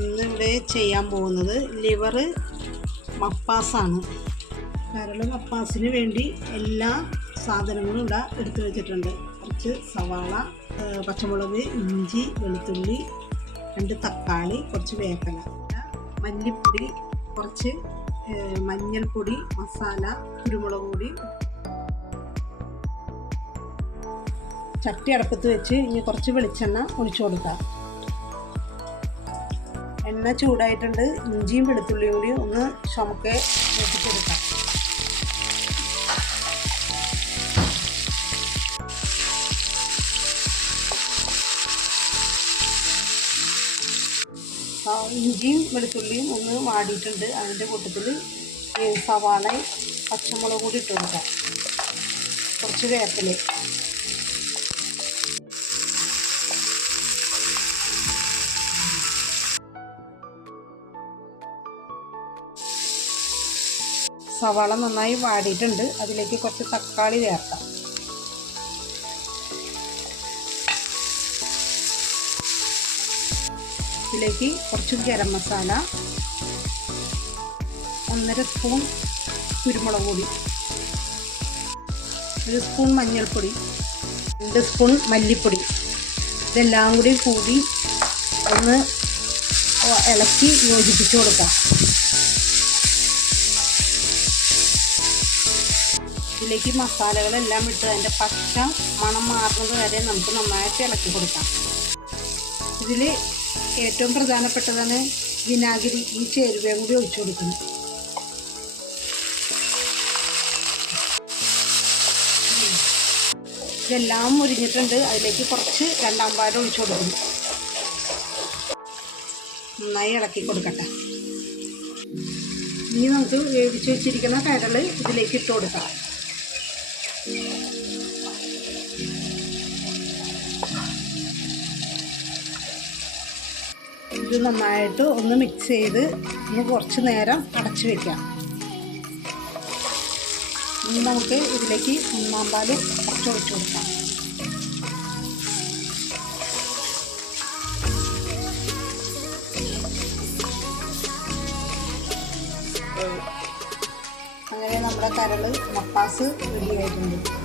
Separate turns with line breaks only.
ഇന്നിവിടെ ചെയ്യാൻ പോകുന്നത് ലിവർ മപ്പാസാണ്. കരൾ മപ്പാസിന് വേണ്ടി എല്ലാ സാധനങ്ങളും ഇവിടെ എടുത്തു വെച്ചിട്ടുണ്ട്. കുറച്ച് സവാള പച്ചമുളക് ഇഞ്ചി വെളുത്തുള്ളി രണ്ട് തക്കാളി കുറച്ച് വേപ്പില. മല്ലിപ്പൊടി കുറച്ച് മഞ്ഞൾപ്പൊടി മസാല കുരുമുളക് പൊടി. ചട്ടി അടുപ്പത്ത് വെച്ച് ഇനി കുറച്ച് വെളിച്ചെണ്ണ ഒഴിച്ചു കൊടുക്കാം. എണ്ണ ചൂടായിട്ടുണ്ട് ഇഞ്ചിയും വെളുത്തുള്ളിയും കൂടി ഒന്ന് ചുമക്കെ വെച്ചിട്ടെടുക്കാം ഇഞ്ചിയും വെളുത്തുള്ളിയും ഒന്ന് വാടിയിട്ടുണ്ട്. അതിന്റെ കൂട്ടത്തിൽ സവാളയും സവാള പച്ചമുളക് കൂടി ഇട്ട് കൊടുക്കാം. കുറച്ച് വേപ്പില സവാള നന്നായി വാടിയിട്ടുണ്ട്. അതിലേക്ക് കുറച്ച് തക്കാളി ചേർക്കാം. ഇതിലേക്ക് കുറച്ച് ഗരം മസാല ഒന്നര സ്പൂൺ കുരുമുളക് പൊടി ഒരു സ്പൂൺ മഞ്ഞൾപ്പൊടി രണ്ട് സ്പൂൺ മല്ലിപ്പൊടി. ഇതെല്ലാം കൂടി കൂടി ഒന്ന് ഇളക്കി യോജിപ്പിച്ച് കൊടുക്കാം. ഇതിലേക്ക് മസാലകളെല്ലാം ഇട്ട് അതിന്റെ പച്ച മണം മാറുന്നത് വരെ നമുക്ക് നന്നായിട്ട് ഇളക്കി കൊടുക്കാം. ഇതിൽ ഏറ്റവും പ്രധാനപ്പെട്ടതാണ് വിനാഗിരി ഈ ചേരുവയും കൂടി ഒഴിച്ചു കൊടുക്കണം ഇതെല്ലാം മുരിഞ്ഞിട്ടുണ്ട്. അതിലേക്ക് കുറച്ച് രണ്ടാം പാൽ ഒഴിച്ചു കൊടുക്കുന്നു. നന്നായി ഇളക്കി കൊടുക്കട്ടെ. ഇനി നമുക്ക് വേവിച്ച് വെച്ചിരിക്കുന്ന കരൾ ഇതിലേക്ക് ഇട്ട് കൊടുക്കാം. ഇത് നന്നായിട്ട് ഒന്ന് മിക്സ് ചെയ്ത് ഒന്ന് കുറച്ച് നേരം അടച്ചു വെക്കാം. ഇനി നമുക്ക് ഇതിലേക്ക് ഒന്നാം പാൽ കുറച്ച് ഒഴിച്ചു കൊടുക്കാം. അങ്ങനെ നമ്മുടെ കരൾ മപ്പാസ് റെഡി ആയിട്ടുണ്ട്.